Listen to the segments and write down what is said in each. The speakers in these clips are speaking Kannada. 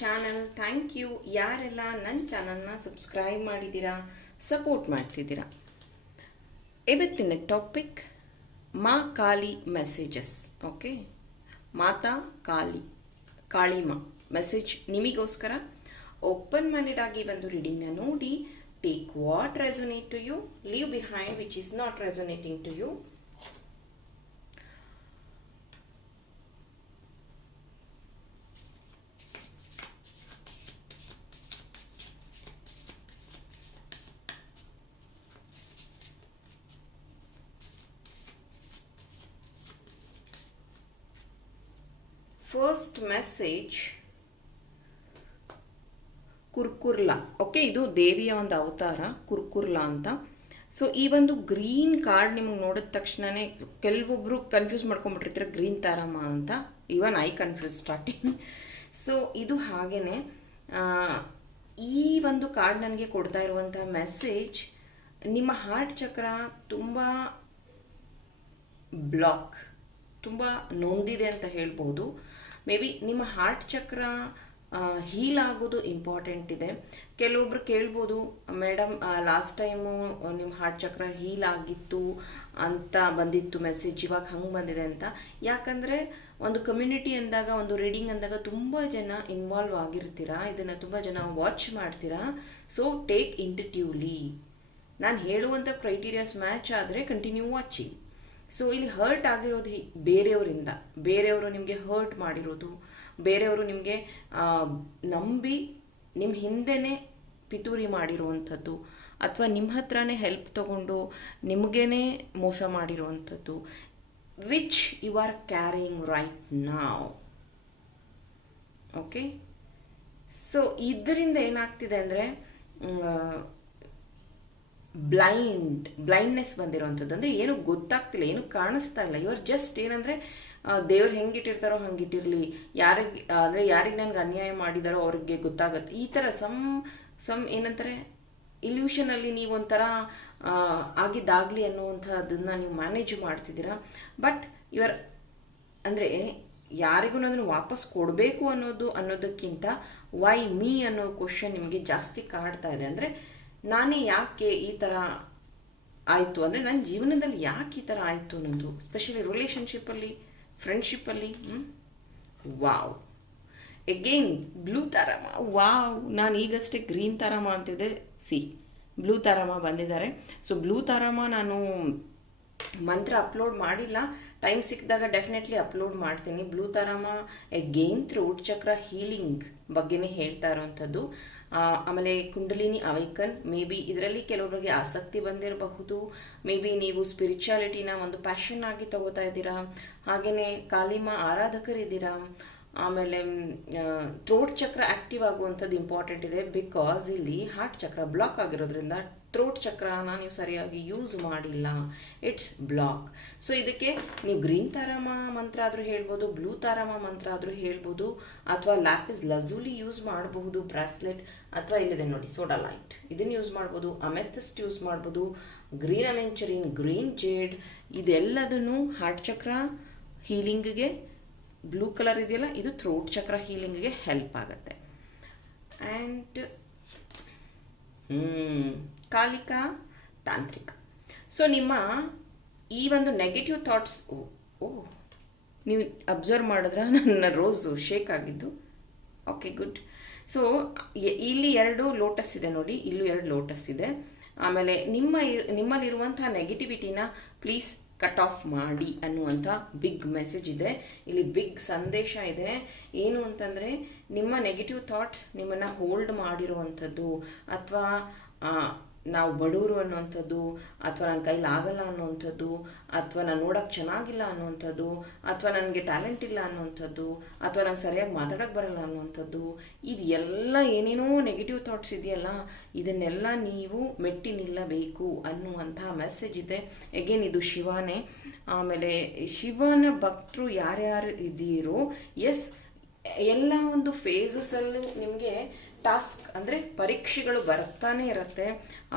ಚಾನಲ್ ಥ್ಯಾಂಕ್ ಯು ಯಾರೆಲ್ಲ ನನ್ನ ಚಾನಲ್ನ ಸಬ್ಸ್ಕ್ರೈಬ್ ಮಾಡಿದ್ದೀರಾ ಸಪೋರ್ಟ್ ಮಾಡ್ತಿದ್ದೀರಾ? ಇವತ್ತಿನ topic Ma Kali messages okay Mata Kali Ma message ನಿಮಗೋಸ್ಕರ. ಓಪನ್ ಮೈಂಡೆಡ್ ಆಗಿ ಒಂದು ರೀಡಿಂಗ್ನ ನೋಡಿ take what resonate to you leave behind which is not resonating to you first message ಕುರ್ಕುರ್ಲಾ okay ಇದು ದೇವಿಯ ಒಂದು ಅವತಾರ ಕುರ್ಕುರ್ಲಾ ಅಂತ. ಸೊ ಈ ಒಂದು ಗ್ರೀನ್ ಕಾರ್ಡ್ ನಿಮ್ಗೆ ನೋಡಿದ ತಕ್ಷಣನೇ ಕೆಲವೊಬ್ರು ಕನ್ಫ್ಯೂಸ್ ಮಾಡ್ಕೊಂಡ್ಬಿಟ್ಟಿರ್ತಾರೆ ಗ್ರೀನ್ ತಾರಮ್ಮ ಅಂತ. Even I confuse starting so ಇದು ಹಾಗೇನೆ ಈ ಒಂದು ಕಾರ್ಡ್ ನನಗೆ ಕೊಡ್ತಾ ಇರುವಂಥ ಮೆಸೇಜ್ ನಿಮ್ಮ ಹಾರ್ಟ್ ಚಕ್ರ ತುಂಬ ಬ್ಲಾಕ್ ತುಂಬ ನೊಂದಿದೆ ಅಂತ ಹೇಳ್ಬೋದು. ಮೇ ಬಿ ನಿಮ್ಮ ಹಾರ್ಟ್ ಚಕ್ರ ಹೀಲ್ ಆಗೋದು ಇಂಪಾರ್ಟೆಂಟ್ ಇದೆ. ಕೆಲವೊಬ್ರು ಕೇಳ್ಬೋದು, ಮೇಡಮ್ ಲಾಸ್ಟ್ ಟೈಮು ನಿಮ್ಮ ಹಾರ್ಟ್ ಚಕ್ರ ಹೀಲ್ ಆಗಿತ್ತು ಅಂತ ಬಂದಿತ್ತು ಮೆಸೇಜ್ ಇವಾಗ ಹಂಗೆ ಬಂದಿದೆ ಅಂತ. ಯಾಕಂದರೆ ಒಂದು ಕಮ್ಯುನಿಟಿ ಅಂದಾಗ, ಒಂದು ರೀಡಿಂಗ್ ಅಂದಾಗ ತುಂಬ ಜನ ಇನ್ವಾಲ್ವ್ ಆಗಿರ್ತೀರಾ, ಇದನ್ನು ತುಂಬ ಜನ ವಾಚ್ ಮಾಡ್ತೀರಾ. ಸೊ ಟೇಕ್ ಇಂಟಿಟ್ಯೂಲಿ ನಾನು ಹೇಳುವಂಥ ಕ್ರೈಟೀರಿಯಾಸ್ ಮ್ಯಾಚ್ ಆದರೆ ಕಂಟಿನ್ಯೂ ವಾಚಿಂಗ್ ಸೊ ಇಲ್ಲಿ ಹರ್ಟ್ ಆಗಿರೋದು ಬೇರೆಯವರಿಂದ. ಬೇರೆಯವರು ನಿಮಗೆ ಹರ್ಟ್ ಮಾಡಿರೋದು. ಬೇರೆಯವರು ನಿಮಗೆ ನಂಬಿ ನಿಮ್ಮ ಹಿಂದೆನೇ ಪಿತೂರಿ ಮಾಡಿರುವಂಥದ್ದು. ಅಥವಾ ನಿಮ್ಮ ಹತ್ರನೇ ಹೆಲ್ಪ್ ತಗೊಂಡು ನಿಮಗೇನೆ ಮೋಸ ಮಾಡಿರುವಂಥದ್ದು. Which you are caring right now okay so ಇದರಿಂದ ಏನಾಗ್ತಿದೆ ಅಂದರೆ ಬ್ಲೈಂಡ್ ಬ್ಲೈಂಡ್ನೆಸ್ ಬಂದಿರೋವಂಥದ್ದು. ಅಂದರೆ ಏನು ಗೊತ್ತಾಗ್ತಿಲ್ಲ, ಏನು ಕಾಣಿಸ್ತಾ ಇಲ್ಲ. ಇವ್ರು ಜಸ್ಟ್ ಏನಂದರೆ ದೇವ್ರು ಹೆಂಗಿಟ್ಟಿರ್ತಾರೋ ಹಂಗಿಟ್ಟಿರಲಿ. ಯಾರಿಗೆ, ಅಂದರೆ ಯಾರಿಗೆ ನನಗೆ ಅನ್ಯಾಯ ಮಾಡಿದಾರೋ ಅವ್ರಿಗೆ ಗೊತ್ತಾಗತ್ತೆ. ಈ ಥರ ಸಮ್ ಸಮ್ ಏನಂತಾರೆ ಇಲ್ಯೂಷನಲ್ಲಿ ನೀವು ಒಂಥರ ಆಗಿದ್ದಾಗಲಿ ಅನ್ನುವಂಥದ್ದನ್ನು ನೀವು ಮ್ಯಾನೇಜ್ ಮಾಡ್ತಿದ್ದೀರಾ. ಬಟ್ ಯುವರ್ ಅಂದರೆ ಯಾರಿಗೂ ಅದನ್ನು ವಾಪಸ್ ಕೊಡಬೇಕು ಅನ್ನೋದು, ಅನ್ನೋದಕ್ಕಿಂತ ವೈ ಮೀ ಅನ್ನೋ ಕ್ವಶನ್ ನಿಮಗೆ ಜಾಸ್ತಿ ಕಾಡ್ತಾ ಇದೆ. ಅಂದರೆ ನಾನೇ ಯಾಕೆ ಈ ಥರ ಆಯಿತು? ಅಂದರೆ ನನ್ನ ಜೀವನದಲ್ಲಿ ಯಾಕೆ ಈ ಥರ ಆಯಿತು ಅನ್ನೋದು ಸ್ಪೆಷಲಿ ರಿಲೇಷನ್ಶಿಪ್ಪಲ್ಲಿ ಫ್ರೆಂಡ್ಶಿಪ್ಪಲ್ಲಿ wow again blue Tarama. Wow ನಾನು ಈಗಷ್ಟೇ ಗ್ರೀನ್ ತಾರಾಮ ಅಂತಿದ್ದೆ. ಸಿ ಬ್ಲೂ ತಾರಾಮ ಬಂದಿದ್ದಾರೆ. ಸೊ ಬ್ಲೂ ತಾರಾಮ ನಾನು ಮಂತ್ರ ಅಪ್ಲೋಡ್ ಮಾಡಿಲ್ಲ. ಟೈಮ್ ಸಿಕ್ಕಿದಾಗ ಡೆಫಿನೆಟ್ಲಿ ಅಪ್ಲೋಡ್ ಮಾಡ್ತೀನಿ. Blue Tarama again throat chakra healing ಬಗ್ಗೆನೇ ಹೇಳ್ತಾ ಇರೋವಂಥದ್ದು ಆಮೇಲೆ ಕುಂಡಲಿನಿ ಅವೈಕನ್ ಮೇ ಬಿ ಇದರಲ್ಲಿ ಕೆಲವೊಬ್ಬರಿಗೆ ಆಸಕ್ತಿ ಬಂದಿರಬಹುದು. ಮೇ ಬಿ ನೀವು ಸ್ಪಿರಿಚುಯಾಲಿಟಿನ ಒಂದು ಪ್ಯಾಷನ್ ಆಗಿ ತಗೋತಾ ಇದ್ದೀರಾ. ಹಾಗೆಯೇ ಕಾಲಿಮಾ ಆರಾಧಕರಿದ್ದೀರಾ. ಆಮೇಲೆ ಥ್ರೋಟ್ ಚಕ್ರ ಆಕ್ಟಿವ್ ಆಗುವಂಥದ್ದು ಇಂಪಾರ್ಟೆಂಟ್ ಇದೆ ಬಿಕಾಸ್ ಇಲ್ಲಿ ಹಾರ್ಟ್ ಚಕ್ರ ಬ್ಲಾಕ್ ಆಗಿರೋದ್ರಿಂದ ಥ್ರೋಟ್ ಚಕ್ರನ ನೀವು ಸರಿಯಾಗಿ ಯೂಸ್ ಮಾಡಿಲ್ಲ. ಇಟ್ಸ್ ಬ್ಲಾಕ್ ಸೊ ಇದಕ್ಕೆ ನೀವು ಗ್ರೀನ್ ತಾರಾಮ ಮಂತ್ರ ಆದರೂ ಹೇಳ್ಬೋದು ಬ್ಲೂ ತಾರಾಮ ಮಂತ್ರ ಆದರೂ ಹೇಳ್ಬೋದು, ಅಥವಾ ಲ್ಯಾಪಿಸ್ ಲಜೂಲಿ ಯೂಸ್ ಮಾಡಬಹುದು ಬ್ರಾಸ್ಲೆಟ್ ಅಥವಾ ಇಲ್ಲಿದೆ ನೋಡಿ ಸೋಡಾ ಲೈಟ್ ಇದನ್ನು ಯೂಸ್ ಮಾಡ್ಬೋದು ಅಮೆಥಸ್ಟ್ ಯೂಸ್ ಮಾಡ್ಬೋದು ಗ್ರೀನ್ ಅಮೆಂಚರಿನ್ ಗ್ರೀನ್ ಜೇಡ್ ಇದೆಲ್ಲದನ್ನು ಹಾರ್ಟ್ ಚಕ್ರ ಹೀಲಿಂಗ್ಗೆ ಬ್ಲೂ ಕಲರ್ ಇದೆಯಲ್ಲ ಇದು ಥ್ರೋಟ್ ಚಕ್ರ ಹೀಲಿಂಗ್ಗೆ ಹೆಲ್ಪ್ ಆಗುತ್ತೆ. ಆ್ಯಂಡ್ ಕಾಲಿಕ ತಾಂತ್ರಿಕ. ಸೊ ನಿಮ್ಮ ಈ ಒಂದು ನೆಗೆಟಿವ್ ಥಾಟ್ಸ್ ಓ ನೀವು ಅಬ್ಸರ್ವ್ ಮಾಡಿದ್ರೆ ನನ್ನ ರೋಸು ಶೇಕ್ ಆಗಿದ್ದು. ಓಕೆ ಗುಡ್ ಸೊ ಇಲ್ಲಿ ಎರಡು ಲೋಟಸ್ ಇದೆ ನೋಡಿ ಇಲ್ಲೂ ಎರಡು ಲೋಟಸ್ ಇದೆ. ಆಮೇಲೆ ನಿಮ್ಮ ಇರ್- ನಿಮ್ಮಲ್ಲಿರುವಂತಹ ನೆಗೆಟಿವಿಟಿನ ಪ್ಲೀಸ್ ಕಟ್ ಆಫ್ ಮಾಡಿ ಅನ್ನುವಂಥ ಬಿಗ್ ಮೆಸೇಜ್ ಇದೆ. ಇಲ್ಲಿ ಬಿಗ್ ಸಂದೇಶ ಇದೆ. ಏನು ಅಂತಂದರೆ, ನಿಮ್ಮ ನೆಗೆಟಿವ್ ಥಾಟ್ಸ್ ನಿಮ್ಮನ್ನು ಹೋಲ್ಡ್ ಮಾಡಿರುವಂಥದ್ದು ಅಥವಾ ನಾವು ಬಡವರು ಅನ್ನುವಂಥದ್ದು, ಅಥವಾ ನನ್ನ ಕೈಲಿ ಆಗಲ್ಲ ಅನ್ನುವಂಥದ್ದು, ಅಥವಾ ನಾನು ನೋಡೋಕೆ ಚೆನ್ನಾಗಿಲ್ಲ ಅನ್ನುವಂಥದ್ದು, ಅಥವಾ ನನಗೆ ಟ್ಯಾಲೆಂಟ್ ಇಲ್ಲ ಅನ್ನುವಂಥದ್ದು, ಅಥವಾ ನಂಗೆ ಸರಿಯಾಗಿ ಮಾತಾಡೋಕ್ಕೆ ಬರಲ್ಲ ಅನ್ನುವಂಥದ್ದು, ಇದು ಎಲ್ಲ ಏನೇನೋ ನೆಗೆಟಿವ್ ಥಾಟ್ಸ್ ಇದೆಯಲ್ಲ, ಇದನ್ನೆಲ್ಲ ನೀವು ಮೆಟ್ಟಿ ನಿಲ್ಲಬೇಕು ಅನ್ನುವಂಥ ಮೆಸೇಜ್ ಇದೆ. ಎಗೇನ್ ಇದು ಶಿವನೇ. ಆಮೇಲೆ ಶಿವನ ಭಕ್ತರು ಯಾರ್ಯಾರು ಇದ್ದೀರೋ ಎಸ್ ಎಲ್ಲ ಒಂದು ಫೇಸಸ್ಸಲ್ಲೂ ನಿಮಗೆ ಟಾಸ್ಕ್ ಅಂದರೆ ಪರೀಕ್ಷೆಗಳು ಬರ್ತಾನೆ ಇರುತ್ತೆ.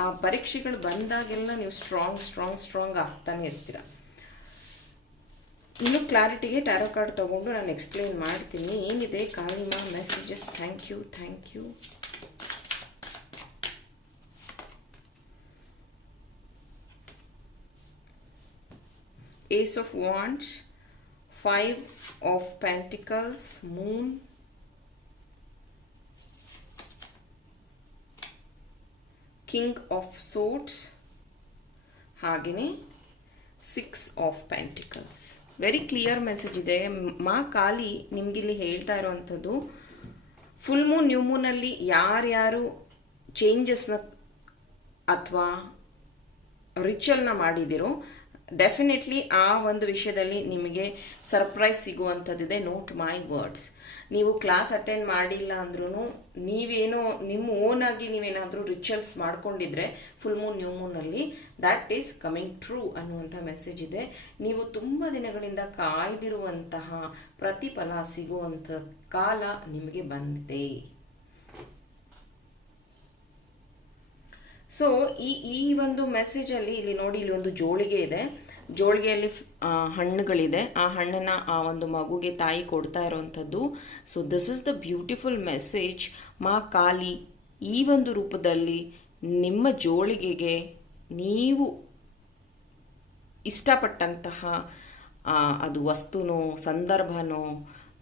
ಆ ಪರೀಕ್ಷೆಗಳು ಬಂದಾಗೆಲ್ಲ ನೀವು ಸ್ಟ್ರಾಂಗ್ ಸ್ಟ್ರಾಂಗ್ ಸ್ಟ್ರಾಂಗ್ ಆಗ್ತಾನೆ ಇರ್ತೀರ. ಇನ್ನು ಕ್ಲಾರಿಟಿಗೆ ಟ್ಯಾರೋ ಕಾರ್ಡ್ ತೊಗೊಂಡು ನಾನು ಎಕ್ಸ್ಪ್ಲೇನ್ ಮಾಡ್ತೀನಿ. ಏನಿದೆ? Calm messages thank you thank you ace of wands five of pentacles moon king of swords ಹಾಗೆಯೇ six of pentacles very clear message ಇದೆ. ಮಾ ಕಾಲಿ ನಿಮಗಿಲ್ಲಿ ಹೇಳ್ತಾ ಇರೋವಂಥದ್ದು ಫುಲ್ ಮೂನ್ ನ್ಯೂ ಮೂನಲ್ಲಿ ಯಾರ್ಯಾರು ಚೇಂಜಸ್ನ ಅಥವಾ ರಿಚುವಲ್ನ ಮಾಡಿದಿರೋ ಡೆಫಿನೆಟ್ಲಿ ಆ ಒಂದು ವಿಷಯದಲ್ಲಿ ನಿಮಗೆ ಸರ್ಪ್ರೈಸ್ ಸಿಗುವಂಥದ್ದಿದೆ ನೋಟ್ ಮೈ ವರ್ಡ್ಸ್ ನೀವು ಕ್ಲಾಸ್ ಅಟೆಂಡ್ ಮಾಡಿಲ್ಲ ಅಂದ್ರೂ ನೀವೇನೋ, ನಿಮ್ಮ ಓನ್ ಆಗಿ ನೀವೇನಾದರೂ ರಿಚುವಲ್ಸ್ ಮಾಡ್ಕೊಂಡಿದ್ರೆ ಫುಲ್ ಮೂನ್ ನ್ಯೂ ಮೂನಲ್ಲಿ ದ್ಯಾಟ್ ಈಸ್ ಕಮಿಂಗ್ ಟ್ರೂ ಅನ್ನುವಂಥ ಮೆಸೇಜ್ ಇದೆ. ನೀವು ತುಂಬ ದಿನಗಳಿಂದ ಕಾಯ್ದಿರುವಂತಹ ಪ್ರತಿಫಲ ಸಿಗುವಂಥ ಕಾಲ ನಿಮಗೆ ಬಂದಿದೆ. ಸೊ ಈ ಈ ಒಂದು ಮೆಸೇಜಲ್ಲಿ ಇಲ್ಲಿ ನೋಡಿ, ಇಲ್ಲಿ ಒಂದು ಜೋಳಿಗೆ ಇದೆ. ಜೋಳಿಗೆಯಲ್ಲಿ ಹಣ್ಣುಗಳಿದೆ. ಆ ಹಣ್ಣನ್ನು ಆ ಒಂದು ಮಗುಗೆ ತಾಯಿ ಕೊಡ್ತಾ ಇರೋವಂಥದ್ದು so this is the beautiful message Ma Kali ಈ ಒಂದು ರೂಪದಲ್ಲಿ ನಿಮ್ಮ ಜೋಳಿಗೆಗೆ ನೀವು ಇಷ್ಟಪಟ್ಟಂತಹ ಅದು ವಸ್ತುನೋ, ಸಂದರ್ಭನೋ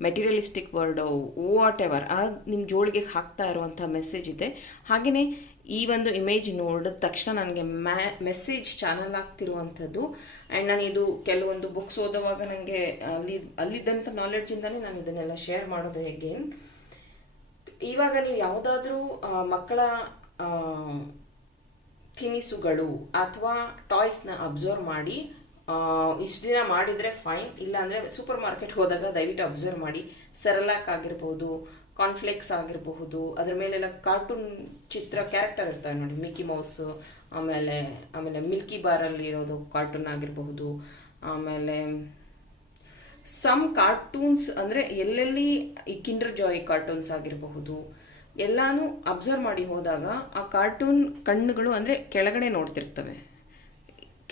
ಮೆಟೀರಿಯಲಿಸ್ಟಿಕ್ ವರ್ಡೋ ವಾಟ್ ಎವರ್ ಆ ನಿಮ್ಮ ಜೋಳಿಗೆ ಹಾಕ್ತಾ ಇರುವಂಥ ಮೆಸೇಜ್ ಇದೆ. ಹಾಗೆಯೇ ಈ ಒಂದು ಇಮೇಜ್ ನೋಡಿದ ತಕ್ಷಣ ನನಗೆ ಮ್ಯಾ ಮೆಸೇಜ್ ಚಾನಲ್ ಆಗ್ತಿರುವಂಥದ್ದು. ಆ್ಯಂಡ್ ಇದು ಕೆಲವೊಂದು ಬುಕ್ಸ್ ಓದುವಾಗ ನನಗೆ ಅಲ್ಲಿ, ಅಲ್ಲಿದ್ದಂಥ ನಾಲೆಡ್ಜಿಂದಲೇ ನಾನು ಇದನ್ನೆಲ್ಲ ಶೇರ್ ಮಾಡೋದು ಹೇಗೆ ಇವಾಗ ನೀವು ಯಾವುದಾದ್ರೂ ಮಕ್ಕಳ ತಿನಿಸುಗಳು ಅಥವಾ ಟಾಯ್ಸ್ನ ಅಬ್ಸರ್ವ್ ಮಾಡಿ ಇಷ್ಟು ದಿನ ಮಾಡಿದರೆ ಫೈನ್ ಇಲ್ಲಾಂದರೆ ಸೂಪರ್ ಮಾರ್ಕೆಟ್ ಹೋದಾಗ ದಯವಿಟ್ಟು ಅಬ್ಸರ್ವ್ ಮಾಡಿ. ಸೆರಲಾಕ್ ಆಗಿರ್ಬೋದು ಕಾನ್ಫ್ಲೆಕ್ಸ್ ಆಗಿರಬಹುದು, ಅದ್ರ ಮೇಲೆಲ್ಲ ಕಾರ್ಟೂನ್ ಚಿತ್ರ ಕ್ಯಾರೆಕ್ಟರ್ ಇರ್ತವೆ ನೋಡಿ ಮಿಕ್ಕಿ ಮೌಸ್ ಆಮೇಲೆ ಆಮೇಲೆ ಮಿಲ್ಕಿ ಬಾರಲ್ಲಿ ಇರೋದು ಕಾರ್ಟೂನ್ ಆಗಿರಬಹುದು, ಆಮೇಲೆ ಸಮ್ ಕಾರ್ಟೂನ್ಸ್ ಅಂದರೆ ಎಲ್ಲೆಲ್ಲಿ ಈ ಕಿಂಡರ್ ಜಾಯ್ ಕಾರ್ಟೂನ್ಸ್ ಆಗಿರಬಹುದು, ಎಲ್ಲಾನು ಅಬ್ಸರ್ವ್ ಮಾಡಿ ಹೋದಾಗ ಆ ಕಾರ್ಟೂನ್ ಕಣ್ಣುಗಳು ಅಂದರೆ ಕೆಳಗಡೆ ನೋಡ್ತಿರ್ತವೆ.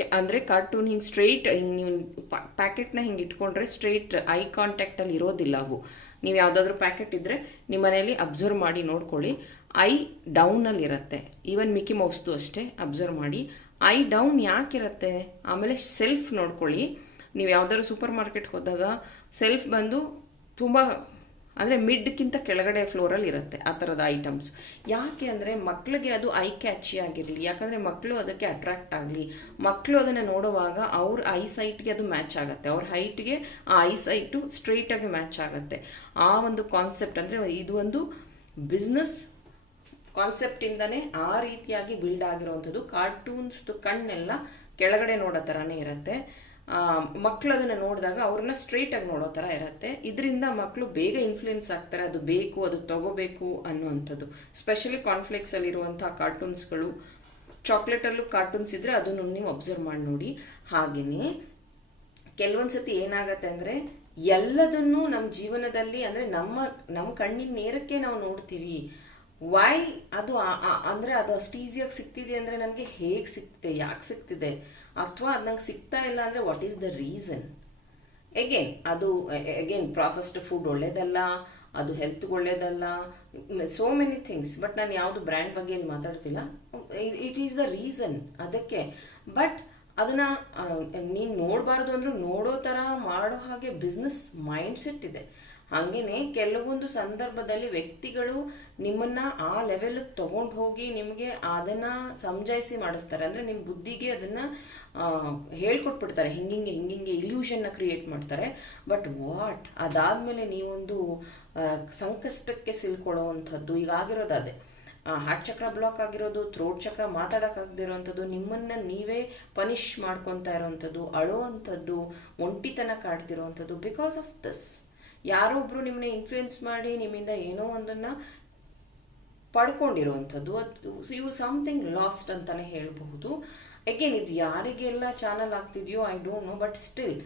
ಅಂದ್ರೆ ಕಾರ್ಟೂನ್ ಹಿಂಗೆ ಸ್ಟ್ರೈಟ್ ಹಿಂಗೆ ನೀವು ಪ್ಯಾಕೆಟ್ನ ಹಿಂಗೆ ಇಟ್ಕೊಂಡ್ರೆ ಸ್ಟ್ರೈಟ್ ಐ ಕಾಂಟ್ಯಾಕ್ಟಲ್ಲಿ ಇರೋದಿಲ್ಲ ಅವು. ನೀವು ಯಾವುದಾದ್ರೂ ಪ್ಯಾಕೆಟ್ ಇದ್ದರೆ ನಿಮ್ಮ ಮನೆಯಲ್ಲಿ ಅಬ್ಸರ್ವ್ ಮಾಡಿ ನೋಡ್ಕೊಳ್ಳಿ. ಐ ಡೌನಲ್ಲಿ ಇರುತ್ತೆ. ಈವನ್ ಮಿಕ್ಕಿ ಮೌಸ್ದು ಅಷ್ಟೇ ಅಬ್ಸರ್ವ್ ಮಾಡಿ. ಐ ಡೌನ್ ಯಾಕಿರುತ್ತೆ ಆಮೇಲೆ ಸೆಲ್ಫ್ ನೋಡ್ಕೊಳ್ಳಿ. ನೀವು ಯಾವುದಾದ್ರು ಸೂಪರ್ ಮಾರ್ಕೆಟ್ಗೆ ಹೋದಾಗ ಸೆಲ್ಫ್ ಬಂದು ತುಂಬ ಅಂದರೆ ಮಿಡ್ಗಿಂತ ಕೆಳಗಡೆ ಫ್ಲೋರಲ್ಲಿ ಇರುತ್ತೆ ಆ ಥರದ ಐಟಮ್ಸ್ ಯಾಕೆ ಅಂದರೆ ಮಕ್ಕಳಿಗೆ ಅದು ಐ ಕ್ಯಾಚಿ ಆಗಿರಲಿ, ಯಾಕಂದರೆ ಮಕ್ಕಳು ಅದಕ್ಕೆ ಅಟ್ರಾಕ್ಟ್ ಆಗಲಿ ಮಕ್ಕಳು ಅದನ್ನು ನೋಡುವಾಗ ಅವ್ರ ಐ ಸೈಟ್ಗೆ ಅದು ಮ್ಯಾಚ್ ಆಗುತ್ತೆ. ಅವ್ರ ಹೈಟ್ಗೆ ಆ ಐ ಸೈಟು ಸ್ಟ್ರೈಟಾಗಿ ಮ್ಯಾಚ್ ಆಗುತ್ತೆ. ಆ ಒಂದು ಕಾನ್ಸೆಪ್ಟ್ ಅಂದರೆ ಇದು ಒಂದು ಬಿಸ್ನೆಸ್ ಕಾನ್ಸೆಪ್ಟಿಂದನೇ ಆ ರೀತಿಯಾಗಿ ಬಿಲ್ಡ್ ಆಗಿರುವಂಥದ್ದು ಕಾರ್ಟೂನ್ಸ್ ಕಣ್ಣೆಲ್ಲ ಕೆಳಗಡೆ ನೋಡೋ ಥರನೇ ಇರುತ್ತೆ. ಮಕ್ಕಳು ಅದನ್ನು ನೋಡಿದಾಗ ಅವ್ರನ್ನ ಸ್ಟ್ರೈಟಾಗಿ ನೋಡೋ ಥರ ಇರುತ್ತೆ. ಇದರಿಂದ ಮಕ್ಕಳು ಬೇಗ ಇನ್ಫ್ಲುಯೆನ್ಸ್ ಆಗ್ತಾರೆ, ಅದು ಬೇಕು, ಅದು ತಗೋಬೇಕು ಅನ್ನುವಂಥದ್ದು. ಸ್ಪೆಷಲಿ ಕಾನ್ಫ್ಲೆಕ್ಸಲ್ಲಿರುವಂಥ ಕಾರ್ಟೂನ್ಸ್ಗಳು ಚಾಕ್ಲೇಟಲ್ಲೂ ಕಾರ್ಟೂನ್ಸ್ ಇದ್ದರೆ ಅದನ್ನು ನೀವು ಅಬ್ಸರ್ವ್ ಮಾಡಿ ನೋಡಿ. ಹಾಗೆಯೇ ಕೆಲವೊಂದು ಸತಿ ಏನಾಗತ್ತೆ ಅಂದರೆ, ಎಲ್ಲದನ್ನೂ ನಮ್ಮ ಜೀವನದಲ್ಲಿ ಅಂದರೆ ನಮ್ಮ ನಮ್ಮ ಕಣ್ಣಿನ ನೇರಕ್ಕೆ ನಾವು ನೋಡ್ತೀವಿ. ವೈ ಅದು ಅಂದರೆ ಅದು ಅಷ್ಟು ಈಸಿಯಾಗಿ ಸಿಗ್ತಿದೆ ಅಂದರೆ ನನಗೆ ಹೇಗೆ ಸಿಕ್ತಿದೆ ಯಾಕೆ ಸಿಗ್ತಿದೆ? ಅಥವಾ ಅದು ನಂಗೆ ಸಿಗ್ತಾ ಇಲ್ಲ ಅಂದರೆ what is the reason again ಅದು ಎಗೇನ್ ಪ್ರಾಸೆಸ್ಡ್ ಫುಡ್ ಒಳ್ಳೇದಲ್ಲ, ಅದು ಹೆಲ್ತ್ಗೆ ಒಳ್ಳೇದಲ್ಲ ಸೋ ಮೆನಿ ಥಿಂಗ್ಸ್ ಬಟ್ ನಾನು ಯಾವುದು ಬ್ರ್ಯಾಂಡ್ ಬಗ್ಗೆ ಇಲ್ಲಿ ಮಾತಾಡ್ತಿಲ್ಲ. ಇಟ್ ಈಸ್ ದ ರೀಸನ್ ಅದಕ್ಕೆ. ಬಟ್ ಅದನ್ನ ನೀನು ನೋಡಬಾರ್ದು ಅಂದ್ರೆ ನೋಡೋ ಥರ ಮಾಡೋ ಹಾಗೆ ಬಿಸ್ನೆಸ್ ಮೈಂಡ್ ಸೆಟ್ ಇದೆ. ಹಾಗೇನೆ ಕೆಲವೊಂದು ಸಂದರ್ಭದಲ್ಲಿ ವ್ಯಕ್ತಿಗಳು ನಿಮ್ಮನ್ನ ಆ ಲೆವೆಲ್ ತಗೊಂಡು ಹೋಗಿ ನಿಮಗೆ ಅದನ್ನ ಸಮಜಾಯಿಸಿ ಮಾಡಿಸ್ತಾರೆ. ಅಂದ್ರೆ ನಿಮ್ಮ ಬುದ್ಧಿಗೆ ಅದನ್ನ ಹೇಳ್ಕೊಟ್ಬಿಡ್ತಾರೆ. ಹಿಂಗಿಂಗೆ ಹಿಂಗಿಂಗೆ ಇಲ್ಯೂಷನ್ನ ಕ್ರಿಯೇಟ್ ಮಾಡ್ತಾರೆ. ಬಟ್ ವಾಟ್ ಅದಾದ್ಮೇಲೆ ನೀವೊಂದು ಸಂಕಷ್ಟಕ್ಕೆ ಸಿಲ್ಕೊಳ್ಳೋವಂಥದ್ದು ಈಗ ಆಗಿರೋದು ಅದೇ ಹಾರ್ಟ್ ಚಕ್ರ ಬ್ಲಾಕ್ ಆಗಿರೋದು ಥ್ರೋಟ್ ಚಕ್ರ ಮಾತಾಡೋಕ್ಕಾಗದಿರೋವಂಥದ್ದು ನಿಮ್ಮನ್ನ ನೀವೇ ಪನಿಷ್ ಮಾಡ್ಕೊತಾ ಇರೋವಂಥದ್ದು ಅಳೋವಂಥದ್ದು ಒಂಟಿತನ ಕಾಡ್ತಿರೋವಂಥದ್ದು ಬಿಕಾಸ್ ಆಫ್ ದಿಸ್ ಯಾರೋ ಒಬ್ರು ನಿಮ್ಮನ್ನ ಇನ್ಫ್ಲುಯೆನ್ಸ್ ಮಾಡಿ ನಿಮ್ಮಿಂದ ಏನೋ ಒಂದನ್ನ ಪಡ್ಕೊಂಡಿರುವಂಥದ್ದು. ಅದು ಯು ಸಮಥಿಂಗ್ ಲಾಸ್ಟ್ ಅಂತಾನೆ ಹೇಳಬಹುದು. ಅಗೇನ್ ಇದು ಯಾರಿಗೆಲ್ಲ channel ಆಗ್ತಿದೆಯೋ I don't know but still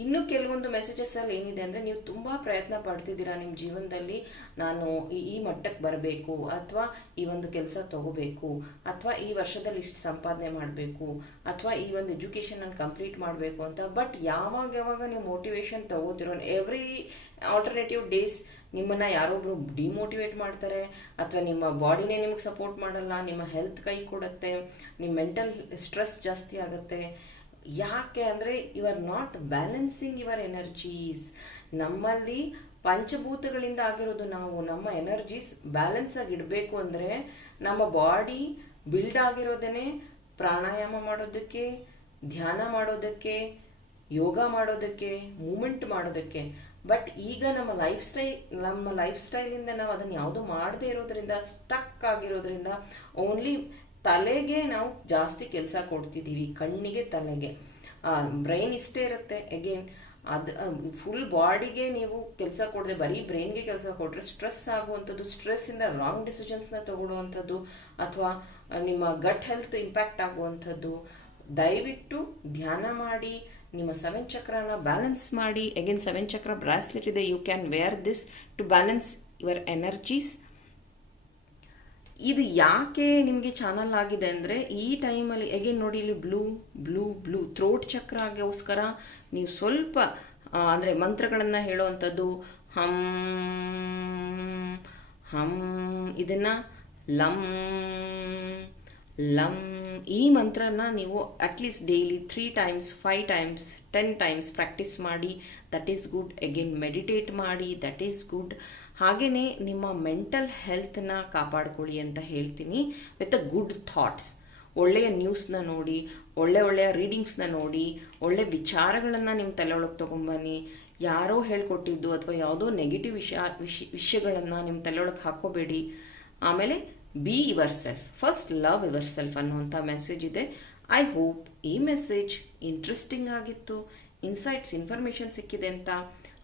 ಇನ್ನು ಕೆಲವೊಂದು ಮೆಸೇಜಸ್ ಅಲ್ಲಿ ಏನಿದೆ ಅಂದ್ರೆ ನೀವು ತುಂಬಾ ಪ್ರಯತ್ನ ಪಡ್ತಿದ್ದೀರಾ ನಿಮ್ಮ ಜೀವನದಲ್ಲಿ, ನಾನು ಈ- ಮಟ್ಟಕ್ಕೆ ಬರಬೇಕು ಅಥವಾ ಈ ಒಂದು ಕೆಲಸ ತಗೋಬೇಕು ಅಥವಾ ಈ ವರ್ಷದಲ್ಲಿ ಇಷ್ಟು ಸಂಪಾದನೆ ಮಾಡಬೇಕು ಅಥವಾ ಈ ಒಂದು ಎಜುಕೇಶನ್ ನಾನು ಕಂಪ್ಲೀಟ್ ಮಾಡಬೇಕು ಅಂತ. ಬಟ್ ಯಾವಾಗ ಯಾವಾಗ ನೀವು ಮೋಟಿವೇಶನ್ ತಗೋತಿರೋ ಎವ್ರಿ ಆಲ್ಟರ್ನೇಟಿವ್ ಡೇಸ್ ನಿಮ್ಮನ್ನ ಯಾರೊಬ್ರು ಡಿಮೋಟಿವೇಟ್ ಮಾಡ್ತಾರೆ ಅಥವಾ ನಿಮ್ಮ ಬಾಡಿನೇ ನಿಮ್ಗೆ ಸಪೋರ್ಟ್ ಮಾಡಲ್ಲ, ನಿಮ್ಮ ಹೆಲ್ತ್ ಕೈ ಕೊಡುತ್ತೆ, ನಿಮ್ಮ ಮೆಂಟಲ್ ಸ್ಟ್ರೆಸ್ ಜಾಸ್ತಿ ಆಗುತ್ತೆ. ಯಾಕೆ ಅಂದರೆ you are not balancing your energies ನಮ್ಮಲ್ಲಿ ಪಂಚಭೂತಗಳಿಂದ ಆಗಿರೋದು ನಾವು, ನಮ್ಮ ಎನರ್ಜೀಸ್ ಬ್ಯಾಲೆನ್ಸ್ ಆಗಿ ಇಡಬೇಕು ಅಂದರೆ ನಮ್ಮ ಬಾಡಿ ಬಿಲ್ಡ್ ಆಗಿರೋದೇ ಪ್ರಾಣಾಯಾಮ ಮಾಡೋದಕ್ಕೆ, ಧ್ಯಾನ ಮಾಡೋದಕ್ಕೆ, ಯೋಗ ಮಾಡೋದಕ್ಕೆ ಮೂಮೆಂಟ್ ಮಾಡೋದಕ್ಕೆ. ಬಟ್ ಈಗ ನಮ್ಮ ಲೈಫ್ ಸ್ಟೈಲ್ ನಮ್ಮ ಲೈಫ್ ಸ್ಟೈಲಿಂದ ನಾವು ಅದನ್ನು ಯಾವುದು ಮಾಡದೇ ಇರೋದ್ರಿಂದ ಸ್ಟಕ್ ಆಗಿರೋದ್ರಿಂದ ಓನ್ಲಿ ತಲೆಗೆ ನಾವು ಜಾಸ್ತಿ ಕೆಲಸ ಕೊಡ್ತಿದ್ದೀವಿ, ಕಣ್ಣಿಗೆ ತಲೆಗೆ. ಬ್ರೈನ್ ಇಷ್ಟೇ ಇರುತ್ತೆ ಅಗೇನ್ ಅದು ಫುಲ್ ಬಾಡಿಗೆ ನೀವು ಕೆಲಸ ಕೊಡದೆ, ಬರೀ ಬ್ರೈನ್ಗೆ ಕೆಲಸ ಕೊಟ್ಟರೆ ಸ್ಟ್ರೆಸ್ ಆಗುವಂಥದ್ದು ಸ್ಟ್ರೆಸ್ಸಿಂದ ರಾಂಗ್ ಡಿಸಿಷನ್ಸ್ನ ತಗೊಳ್ಳುವಂಥದ್ದು, ಅಥವಾ ನಿಮ್ಮ ಗಟ್ ಹೆಲ್ತ್ ಇಂಪ್ಯಾಕ್ಟ್ ಆಗುವಂಥದ್ದು. ದಯವಿಟ್ಟು ಧ್ಯಾನ ಮಾಡಿ, ನಿಮ್ಮ ಸೆವೆನ್ ಚಕ್ರನ ಬ್ಯಾಲೆನ್ಸ್ ಮಾಡಿ. ಅಗೇನ್ ಸೆವೆನ್ ಚಕ್ರ ಬ್ರಾಸ್ಲೆಟ್ ಇದೆ. You can wear this to balance your energies ಇದು ಯಾಕೆ ನಿಮಗೆ ಚಾನಲ್ ಆಗಿದೆ ಅಂದರೆ ಈ ಟೈಮಲ್ಲಿ ಎಗೇನ್ ನೋಡಿ ಇಲ್ಲಿ ಬ್ಲೂ ಬ್ಲೂ ಬ್ಲೂ ಥ್ರೋಟ್ ಚಕ್ರಗೋಸ್ಕರ ನೀವು ಸ್ವಲ್ಪ ಅಂದರೆ ಮಂತ್ರಗಳನ್ನು ಹೇಳುವಂಥದ್ದು, ಹಂ ಹಂ, ಇದನ್ನು ಲಂ ಲಮ್ ಈ ಮಂತ್ರನ ನೀವು at least daily three times five times ten times practice ಮಾಡಿ that is good again meditate ಮಾಡಿ ದಟ್ ಈಸ್ ಗುಡ್ ಹಾಗೆಯೇ ನಿಮ್ಮ ಮೆಂಟಲ್ ಹೆಲ್ತ್ನ ಕಾಪಾಡ್ಕೊಳ್ಳಿ ಅಂತ ಹೇಳ್ತೀನಿ ವಿತ್ ಅ ಗುಡ್ ಥಾಟ್ಸ್ ಒಳ್ಳೆಯ ನ್ಯೂಸ್ನ ನೋಡಿ, ಒಳ್ಳೆ ಒಳ್ಳೆಯ ರೀಡಿಂಗ್ಸ್ನ ನೋಡಿ, ಒಳ್ಳೆ ವಿಚಾರಗಳನ್ನು ನಿಮ್ಮ ತಲೆಯೊಳಗೆ ತೊಗೊಂಬನ್ನಿ. ಯಾರೋ ಹೇಳ್ಕೊಟ್ಟಿದ್ದು ಅಥವಾ ಯಾವುದೋ ನೆಗೆಟಿವ್ ವಿಷಯ, ವಿಷ, ವಿಷಯಗಳನ್ನು ನಿಮ್ಮ ತಲೆಯೊಳಗೆ ಹಾಕೋಬೇಡಿ ಆಮೇಲೆ be yourself first love yourself ಅನ್ನುವಂಥ ಮೆಸೇಜ್ ಇದೆ. ಐ ಹೋಪ್ ಈ ಮೆಸೇಜ್ ಇಂಟ್ರೆಸ್ಟಿಂಗ್ ಆಗಿತ್ತು. ಇನ್ಸೈಟ್ಸ್ ಇನ್ಫಾರ್ಮೇಷನ್ ಸಿಕ್ಕಿದೆ ಅಂತ.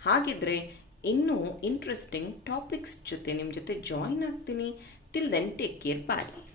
ಹಾಗಿದ್ರೆ ಇನ್ನೂ ಇಂಟ್ರೆಸ್ಟಿಂಗ್ ಟಾಪಿಕ್ಸ್ ಜೊತೆ ನಿಮ್ಮ ಜೊತೆ ಜಾಯಿನ್ ಆಗ್ತೀನಿ. Till then take care bye